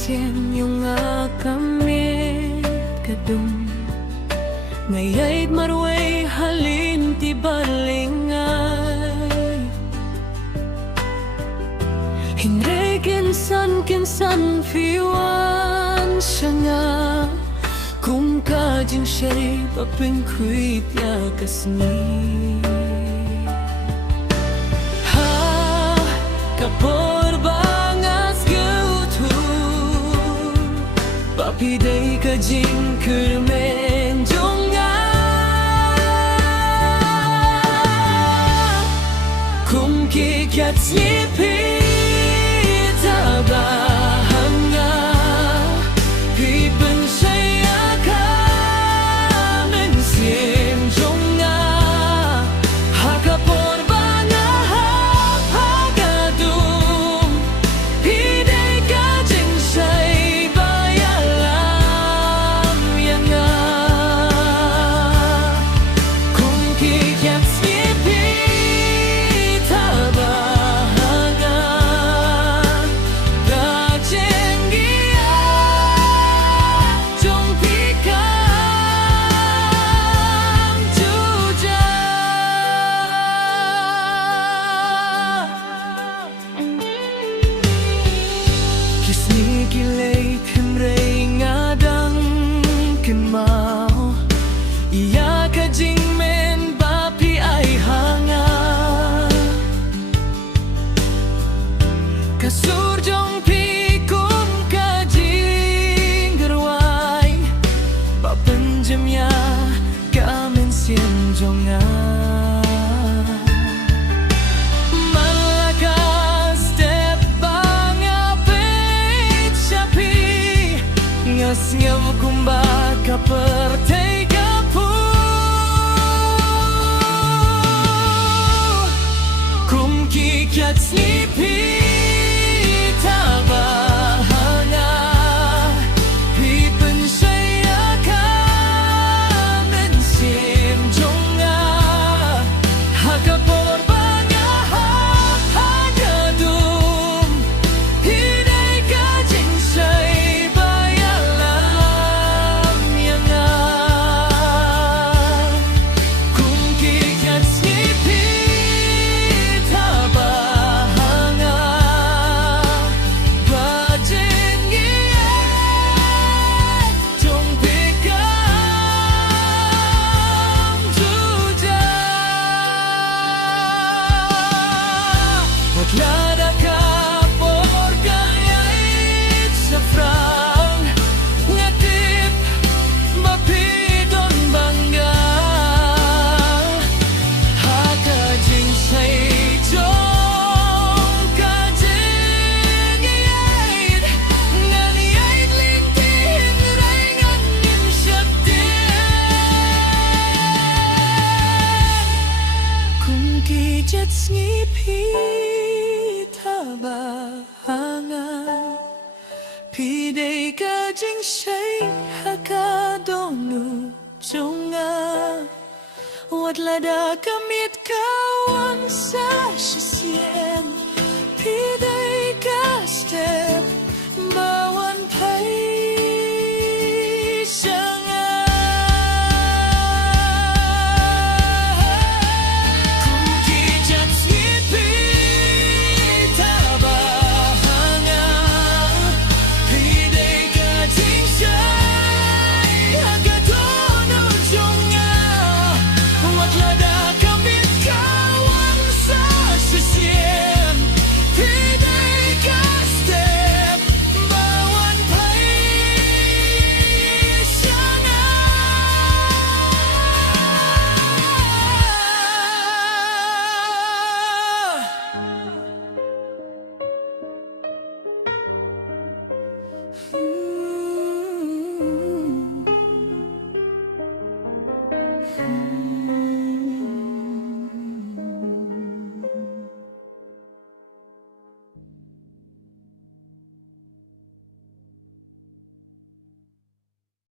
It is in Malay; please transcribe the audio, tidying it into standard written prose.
siem yung akamit kadum ngaya'y marway halin ti balingay Hinre kinsan fiwan siya nga kung kajing siya'y papingkwit yakasni ha kapor bangas gutur papiday kajing kermen jonga kung kikyat snipi bahanga pipen saya kamen sim jonga hakapor banga hagadum hidai kajing say bayalam yanga kung kikyat snipi Kisnikilay timray ngadang kinmao iya kajing men bapi ay hanga kasurjong pikum kajing gerway papenjem ya kamen sienjonga ngam kumba kapertay kapu kung kikyat snipi tabahanga pipen saya kamen sim jonga hakapor banga hagadum hidai kajing say Lada kapor kaya'y safran ngatip mapidon bangga hakajing say jong kajing iya'y ngan iya'y lintin rayngan nim syabdin kung kijat snipi bahanga piday kajing siya'y hakadonu jonga wadlada kamit kawan sa sisyen piday ka step bawan pay